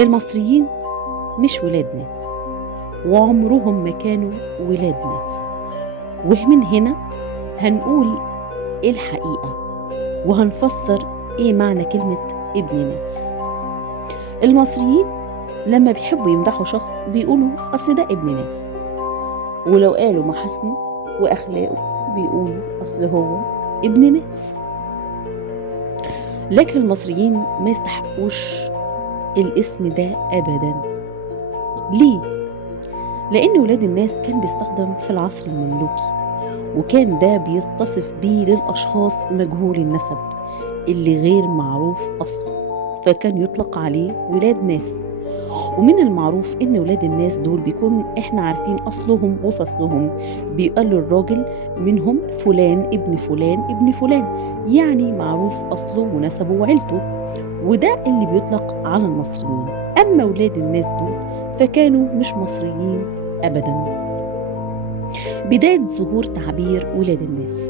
المصريين مش ولاد ناس، وعمرهم ما كانوا ولاد ناس. ومن هنا هنقول إيه الحقيقة، وهنفسر إيه معنى كلمة ابن ناس. المصريين لما بيحبوا يمدحوا شخص بيقولوا أصل ده ابن ناس، ولو قالوا محاسنه وأخلاقه بيقولوا أصل هو ابن ناس. لكن المصريين ما يستحقوش الاسم ده أبدا. ليه؟ لأن ولاد الناس كان بيستخدم في العصر المملوكي، وكان ده بيتصف بيه للأشخاص مجهول النسب اللي غير معروف أصلا، فكان يطلق عليه ولاد ناس. ومن المعروف إن ولاد الناس دول بيكون إحنا عارفين أصلهم وفصلهم، بيقالوا الراجل منهم فلان ابن فلان ابن فلان، يعني معروف أصله ونسبه وعيلته، وده اللي بيطلق على المصريين. أما ولاد الناس دول فكانوا مش مصريين أبدا. بداية ظهور تعبير ولاد الناس،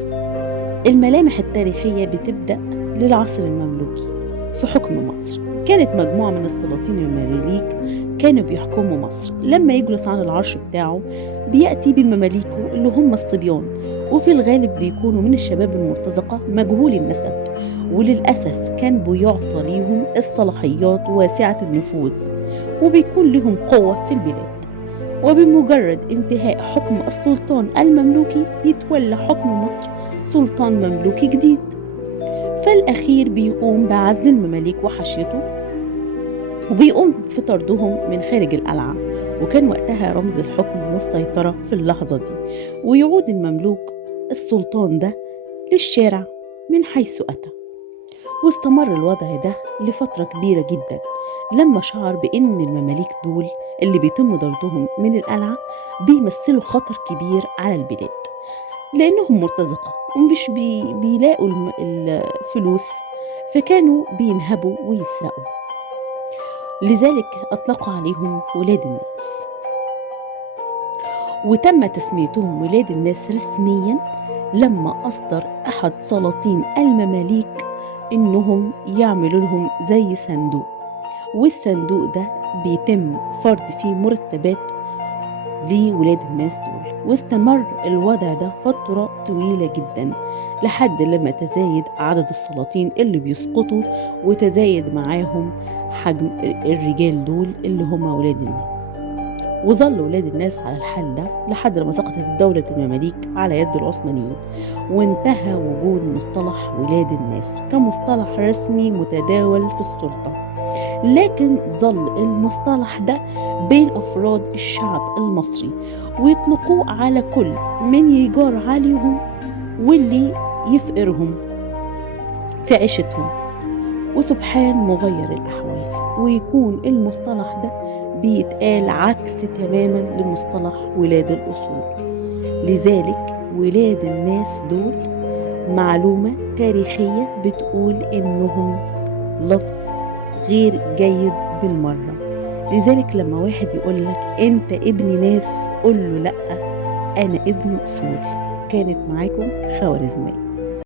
الملامح التاريخية بتبدأ للعصر المملوكي. في حكم مصر كانت مجموعة من السلاطين المماليك كانوا بيحكموا مصر. لما يجلس على العرش بتاعه بيأتي بمماليكه اللي هم الصبيان، وفي الغالب بيكونوا من الشباب المرتزقة مجهول النسب، وللأسف كان بيعطى ليهم الصلاحيات واسعة النفوذ، وبيكون لهم قوة في البلاد. وبمجرد انتهاء حكم السلطان المملوكي يتولى حكم مصر سلطان مملوكي جديد، فالأخير بيقوم بعزل المماليك وحشيته، وبيقوم في طردهم من خارج القلعة، وكان وقتها رمز الحكم والسيطرة في اللحظة دي. ويعود المملوك السلطان ده للشارع من حيث أتى. واستمر الوضع ده لفترة كبيرة جدا، لما شعر بأن المماليك دول اللي بيتم طردهم من القلعة بيمثلوا خطر كبير على البلاد، لأنهم مرتزقة ومش بيلاقوا الفلوس، فكانوا بينهبوا ويسرقوا. لذلك أطلقوا عليهم ولاد الناس، وتم تسميتهم ولاد الناس رسميا لما أصدر أحد سلاطين المماليك إنهم يعملوا لهم زي صندوق، والصندوق ده بيتم فرض فيه مرتبات لولاد الناس دول. واستمر الوضع ده فترة طويلة جدا لحد لما تزايد عدد السلاطين اللي بيسقطوا، وتزايد معاهم حجم الرجال دول اللي هم ولاد الناس. وظل ولاد الناس على الحال ده لحد لما سقطت دولة المماليك على يد العثمانيين، وانتهى وجود مصطلح ولاد الناس كمصطلح رسمي متداول في السلطة. لكن ظل المصطلح ده بين أفراد الشعب المصري، ويطلقوه على كل من يجار عليهم واللي يفقرهم في عيشتهم. وسبحان مغير الأحوال، ويكون المصطلح ده بيتقال عكس تماما لمصطلح ولاد الأصول. لذلك ولاد الناس دول معلومة تاريخية بتقول إنهم لفظ غير جيد بالمرة. لذلك لما واحد يقولك أنت ابن ناس قل له لأ، أنا ابن أصول. كانت معاكم خوارزمية.